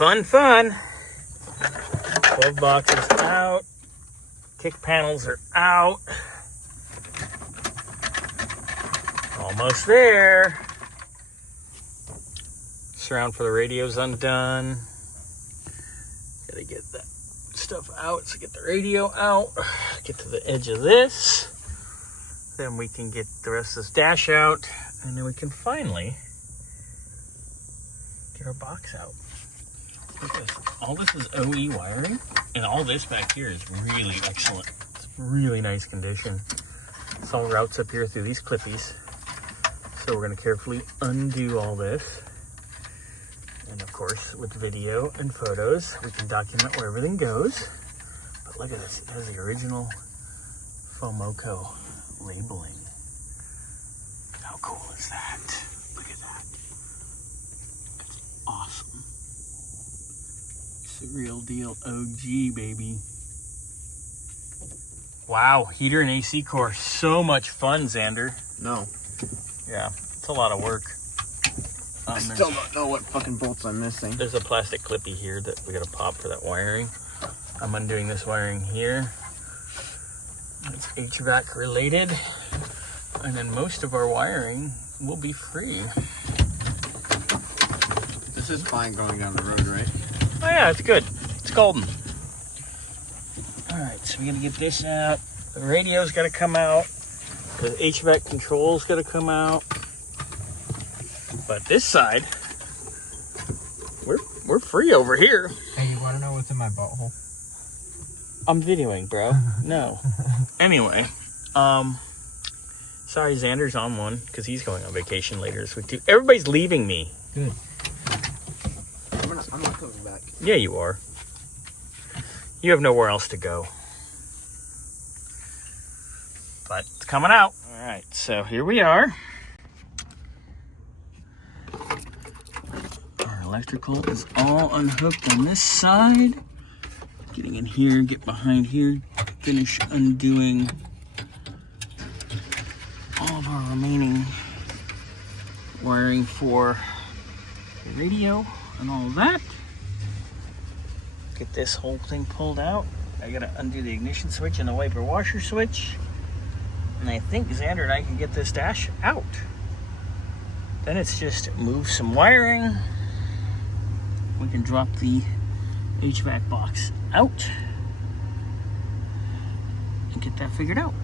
Fun, fun. 12 boxes out. Kick panels are out. Almost there. Surround for the radio's undone. Gotta get that stuff out, so get the radio out. Get to the edge of this. Then we can get the rest of this dash out. And then we can finally get our box out. Look at this. All this is OE wiring. And all this back here is really excellent. It's really nice condition. It's all routes up here through these clippies. So we're going to carefully undo all this. And of course, with video and photos, we can document where everything goes. But look at this. It has the original Fomoco labeling. How cool is that? Look at that. That's awesome. It's the real deal OG, baby. Wow, heater and AC core. So much fun, Xander. No. Yeah, it's a lot of work. I still don't know what fucking bolts I'm missing. There's a plastic clippy here that we gotta pop for that wiring. I'm undoing this wiring here. It's HVAC related. And then most of our wiring will be free. This is fine going down the road, right? Oh yeah, it's good. It's golden. All right, so we're gonna get this out. The radio's gotta come out. The HVAC control's gotta come out. But this side, we're free over here. Hey, you wanna know what's in my butthole? I'm videoing, bro. No. Anyway, sorry Xander's on one because he's going on vacation later this week too. Everybody's leaving me. Good. I'm not coming back. Yeah, you are. You have nowhere else to go. But it's coming out. All right, so here we are. Our electrical is all unhooked on this side. Getting in here, get behind here, finish undoing all of our remaining wiring for the radio and all of that. Get this whole thing pulled out. I gotta undo the ignition switch and the wiper washer switch. And I think Xander and I can get this dash out. Then it's just move some wiring. We can drop the HVAC box out and get that figured out.